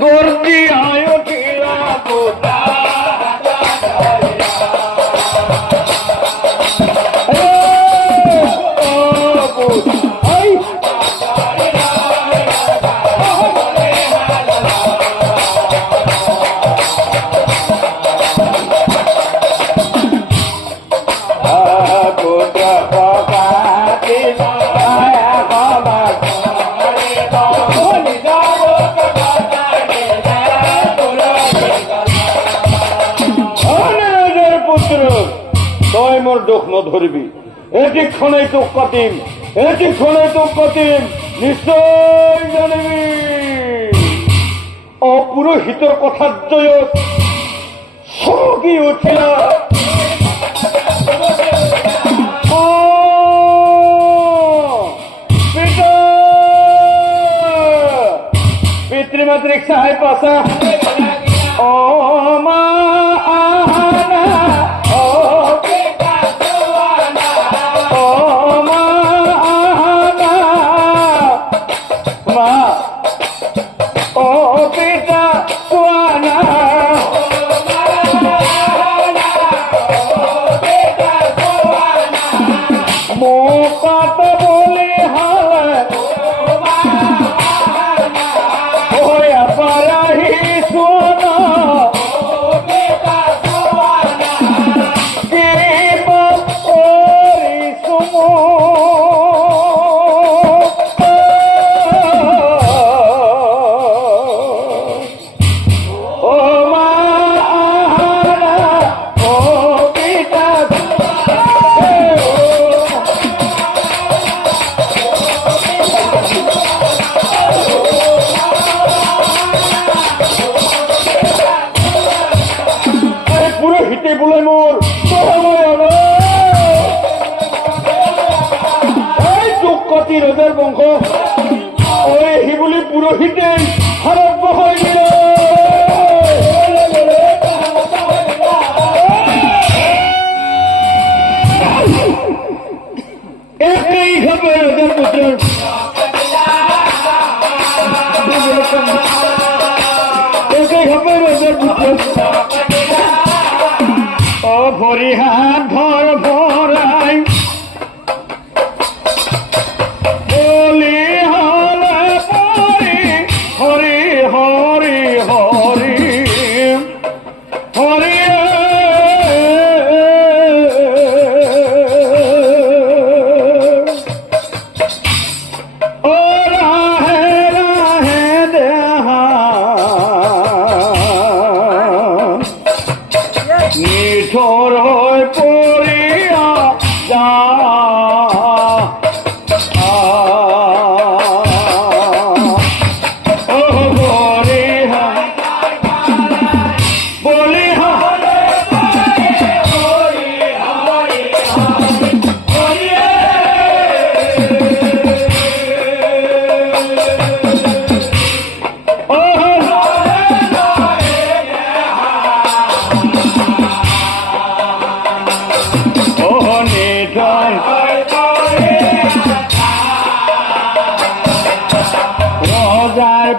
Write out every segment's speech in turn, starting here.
গর্জি আয়ত পিছনেই তো কতিম এটি পিছনে তো কতিম নিশ্চয় জানিবি। অপুরোহিত কথার জয় সঙ্গী উঠিলা पितृ मातृक सहाय पासा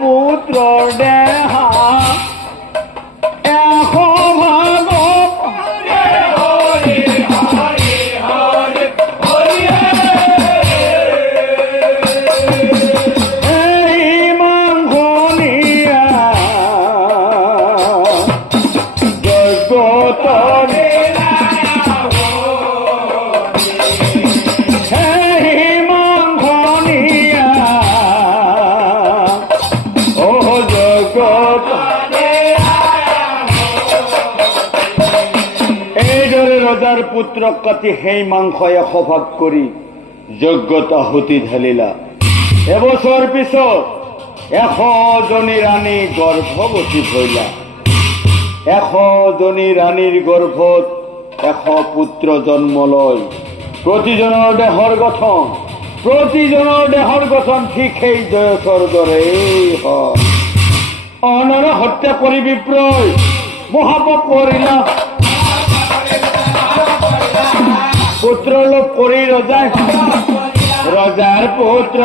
পুত্র মাতি সেই মাংস এশভাগ কৰি যোগ্যতা হুতি ঢালিলা। এবছৰ পিছত এশজনী ৰাণী গৰ্ভৱতী ধৰিলা এশজনী ৰাণীৰ গৰ্ভত এশ পুত্ৰ জন্ম লয়। প্ৰতিজনৰ দেহৰ গঠন, প্ৰতিজনৰ দেহৰ গঠন ঠিক সেই জয়সৰ দৰেই হয়। অনৰে হত্যা কৰি বিপ্ৰয় মহাপাপ কৰিলা পুত্র লোক করি রজা রজার পুত্র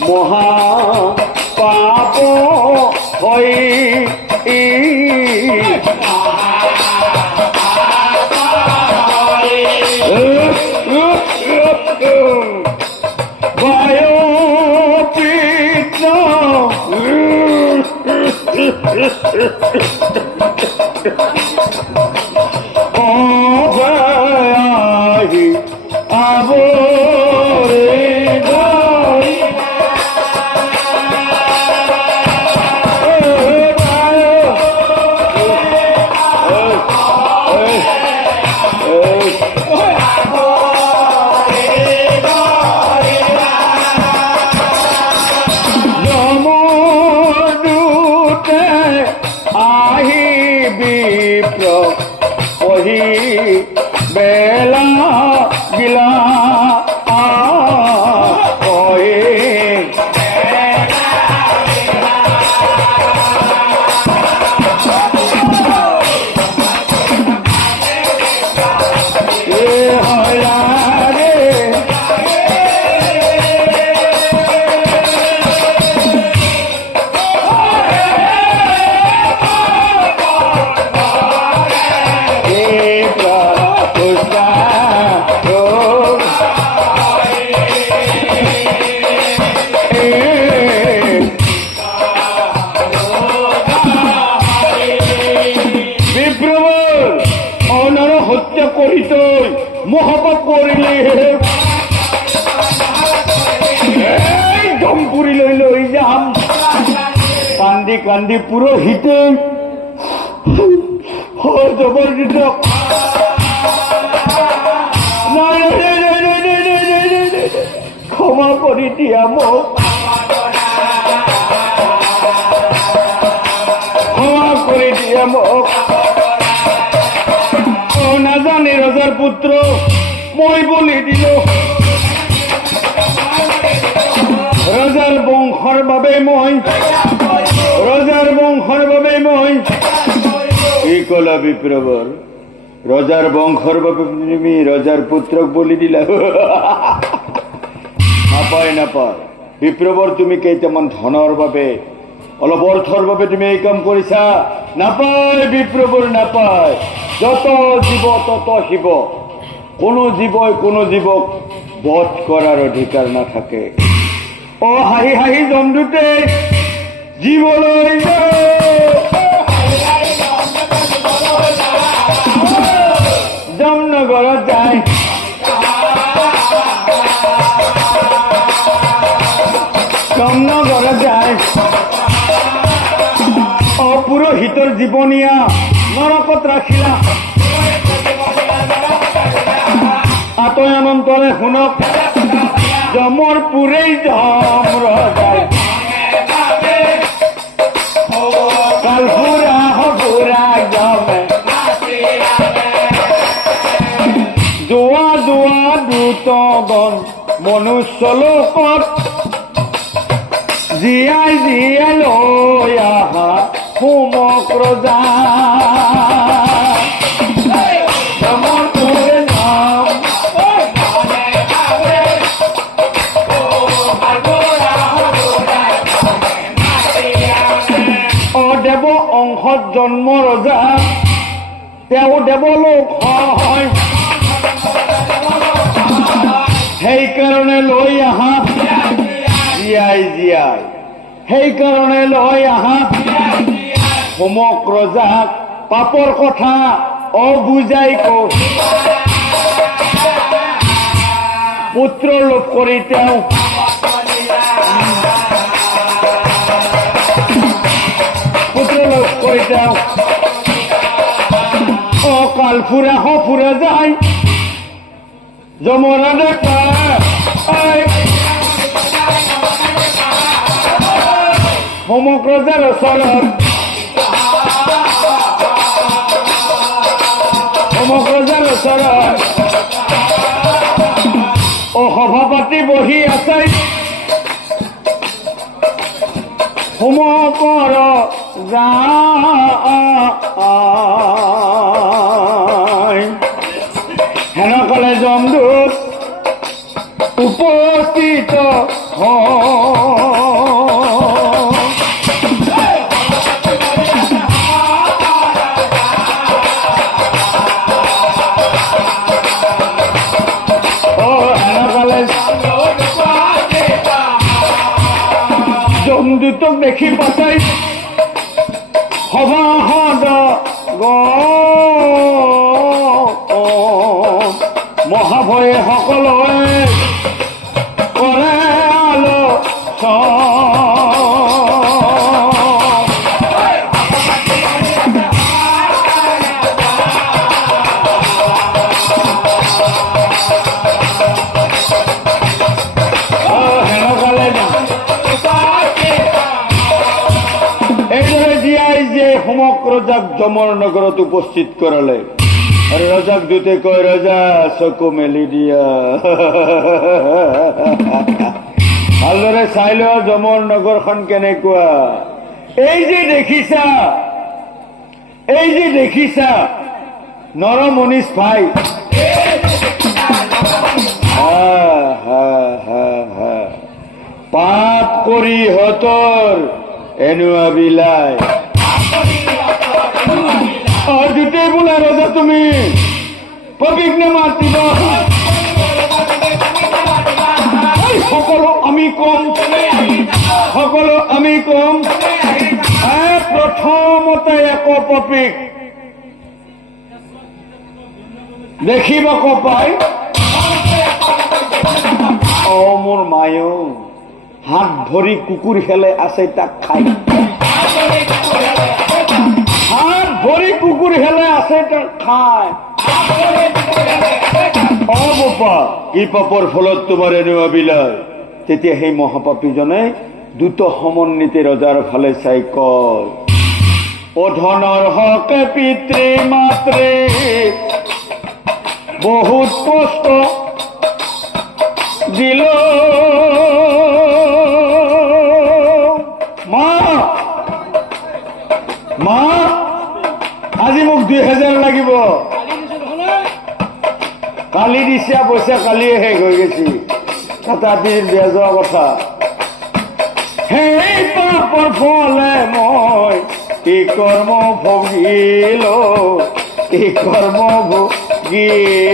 মহা পাপ হই Yeah. কান্দি পুরো হিটে ক্ষমা করি দিয়া ম নাজানে করে পুত্র মই বলি দিল ৰজাৰ বংশৰ বাবে মই ৰজাৰ বংশৰ বাবে মই। কি কলা বিপ্ৰবৰ ৰজাৰ বংশৰ বাবে তুমি ৰজাৰ পুত্ৰক বলি দিলা। নাপায় নাপায় বিপ্ৰবৰ তুমি কেইটামান ধনৰ বাবে? অলপ অৰ্থৰ বাবে তুমি এই কাম কৰিছা নাপায় বিপ্ৰবৰ নাপায় যত জীৱ তত শিৱ কোনো জীৱই কোনো জীৱক বধ কৰাৰ অধিকাৰ নাথাকে। অ হাঁহি হাঁহি জমদুতে জীবনের জমনগর যায়। জমনগর যায়। অপুরোহিতর জীবনীয়া নরকত রাখিলা। আতয়ানন্তরে শুনক যমৰ পুৰেই যম ৰজাই যোৱা যোৱা দ্ৰুতগণ মনুষ্য লোকত। জীয়াই জীয়াই লৈ আহা হোমক ৰজা। জন্ম ৰজা তেওঁ দেৱলোক হয়। সেইকাৰণে লৈ আহা। জীয়াই জীয়াই। সেইকাৰণে লৈ আহা। হোমক ৰজাক পাপৰ কথা অবুজাই কৈ পুত্ৰ লোভ কৰি তেওঁ অকাল ফুৰা হ ফুৰা যায় যমৰা দেখা। সমগ্ৰ ৰজাৰ ওচৰত সমগ্ৰ ৰজাৰ ওচৰত অ সভা বহি আছে সমকৰ যায়। হেনকালে জমদূত উপস্থিত হয় ও হেনকালে জমদূতক দেখি পাচাই সভাসদ যমৰ নগৰত উপস্থিত কৰালে আৰু ৰজাক দূতে কয় ৰজা চকু মেলি দিয়া। ভালদৰে চাই লোৱা যমৰ নগৰখন কেনেকুৱা? এই যে দেখিছা, এই যে দেখিছা নৰ মনীষ ভাই। পাপ কৰি হতৰ, এনেকুৱা বিলাই। দুটাই বোলা তুমি। এই সকলো আমি কম। আমি কম। এ প্ৰথমতে এক পপিক দেখিব কপাই। অ মোৰ মায়ো, হাত ভৰি কুকুৰ খেলে আছে তাক খাই। ভৰি কুকুৰ খেলে আছে বোপা কি পাপৰ ফলত তোমাৰ এনেকুৱা বিলাই তেতিয়া সেই মহাপাপীজনে দ্ৰুত সমন্বিতে ৰজাৰ ফালে চাই কয় অধনৰ হকে পিতৃ মাতৃ, বহুত কষ্ট দিল। দুই হাজার লাগিব। কালি দিছে পইচা কালিয়ে শেষ হৈ গৈছে। তাতে দিয়া যোৱা কথা। সেই পাপৰ ফলে মই কি কৰ্ম ভুগিলো কি কৰ্ম ভোগিল।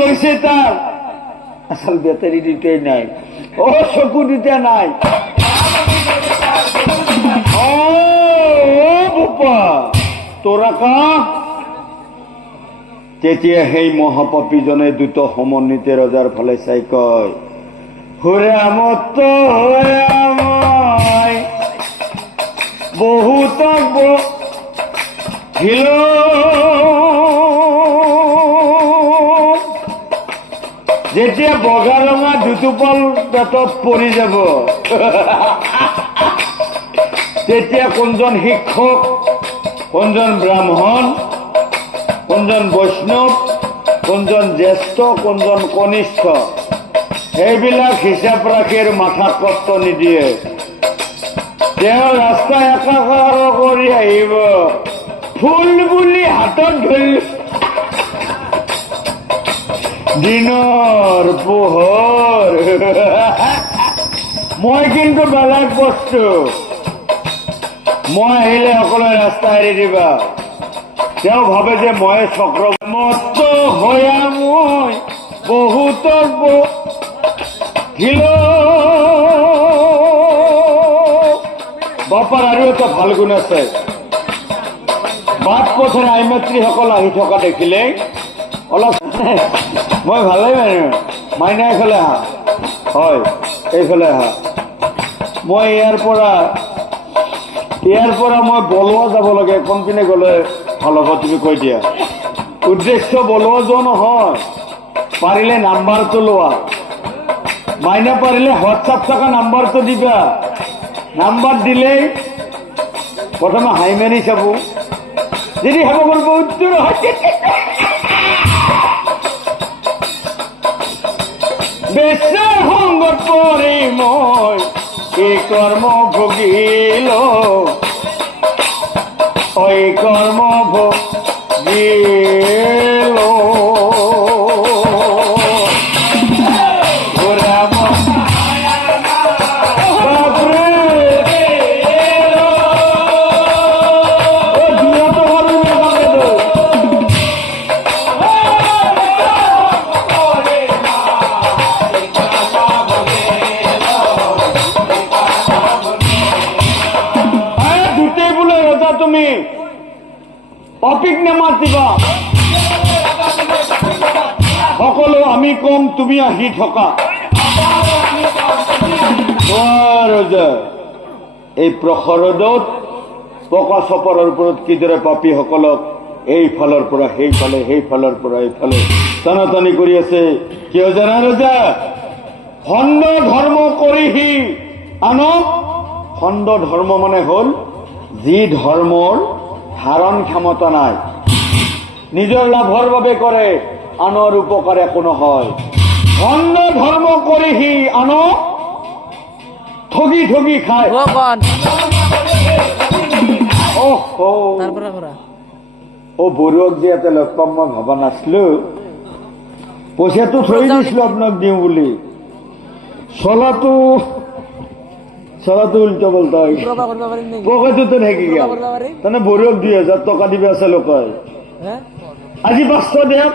গৈছে তাৰ আচল বেটাৰী দুটাই নাই। অ চকু দুটা নাই। তোৰা কা? তেতিয়া সেই মহাপাপীজনে দ্ৰুত সমন্বিতে ৰজাৰ ফালে চাই কয় বহুতক হিল যেতিয়া বগা ৰঙা দুটোপাল পেটত পৰি যাব। তেতিয়া কোনজন শিক্ষক, কোনজন ব্ৰাহ্মণ, কোনজন বৈষ্ণৱ, কোনজন জ্যেষ্ঠ, কোনজন কনিষ্ঠ, সেইবিলাক হিচাপ ৰাখি আৰু মাথাত কষ্ট নিদিয়ে। তেওঁ ৰাস্তা একাকাৰ কৰি আহিব। ফুল বুলি হাতত ধৰি দিনৰ পোহৰ মই কিন্তু বেলেগ বস্তু। মই আহিলে সকলোৱে ৰাস্তা এৰি দিবা। তেওঁ ভাবে যে মই চক্ৰমত হয়া মই বহুতৰ বাপাৰ আৰু এটা ভালো গুণ আছে। বাট পথেৰে আইমাতৃসকল আহি থকা দেখিলে অলপ মই ভালেই মানে মাইনা এইফালে আহা। হয়, এইফালে আহা। মই ইয়াৰ পৰা ইয়াৰ পৰা মই বলোৱা যাব লাগে, কোনপিনে গ'লে ভালো হ'ব তুমি কৈ দিয়া। উদ্দেশ্য বলোৱা যোৱা নহয়। পাৰিলে নাম্বাৰটো লোৱা। মাইনা পাৰিলে হোৱাটছআপ থকা নাম্বাৰটো দিবা। নাম্বাৰ দিলেই প্ৰথমে হাই মাৰি চাব যদি হ'ব কৰিব, উত্তৰ হয়। বেচাৰ সংগত পৰি মই এই কৰ্ম ভুগিল। এই কৰ্ম ভুগিল। কম, তুমি আহি থকা। এই প্ৰসৰদত পকা চপৰৰ ওপৰত কিদৰে পাপীসকলক এইফালৰ পৰা সেইফালে সেইফালৰ পৰা এইফালে টানাটানি কৰি আছে, কিয় জানা ৰজা? খণ্ড ধৰ্ম কৰিহি। আনক খণ্ড ধৰ্ম মানে হ'ল যি ধৰ্মৰ ধাৰণ ক্ষমতা নাই। নিজৰ লাভৰ বাবে কৰে। আনৰ উপকাৰ একো নহয় খণ্ড ধৰ্ম কৰিহি আনক ঠগি ঠগি খায়। ও কন বৰুৱাক যে ইয়াতে লগ পাম মই ভবা নাছিলো পইচাটো থৈ দিছিলো আপোনাক দিওঁ বুলি। চলাটো চলাটো উল্টা পাল্টা পকেটতে থাকি গেল তাৰমানে বৰুৱাক দুই হাজাৰ টকা দিবে আছে হ্যাঁ আজি পাঁচশো দিয়ক।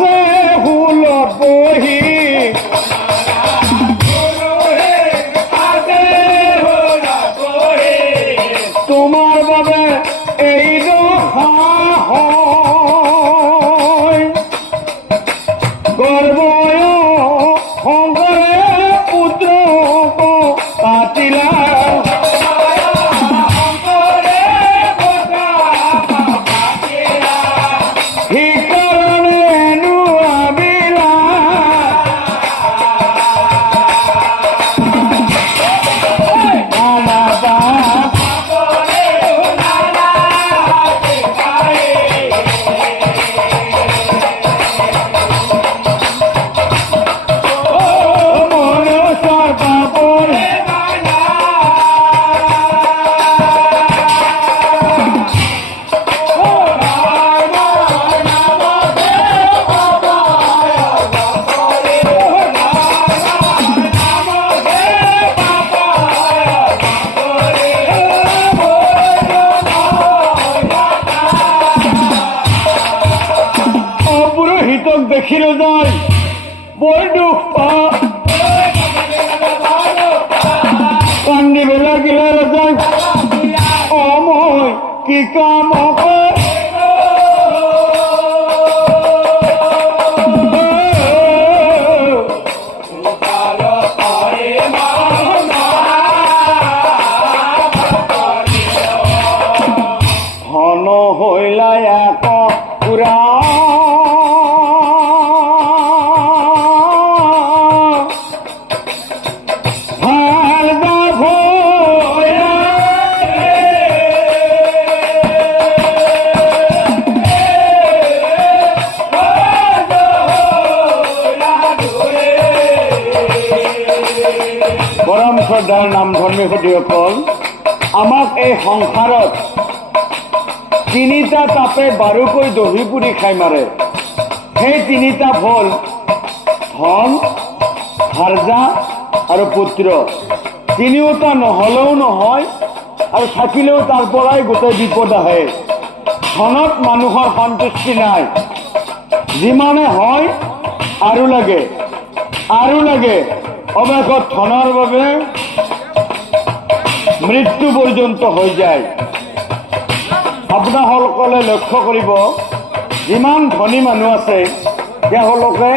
আছে হুল বহি কি কাম পৰম শ্ৰদ্ধাৰ নাম ধৰ্মী সতীসকল আমাক এই সংসাৰত তিনিটা তাপে বাৰুকৈ দহি পুৰি খাই মাৰে। সেই তিনিটা ফল ধন, হাৰ্জা আৰু পুত্ৰ। তিনিওটা নহ'লেও নহয় আৰু থাকিলেও তাৰ পৰাই গোটেই বিপদ আহে। ধনত মানুহৰ সন্তুষ্টি নাই। যিমানে হয় আৰু লাগে আৰু লাগে। অৱশেষত ধনৰ বাবে মৃত্যু পৰ্যন্ত হৈ যায়। আপোনাসকলে লক্ষ্য কৰিব, যিমান ধনী মানুহ আছে তেওঁলোকে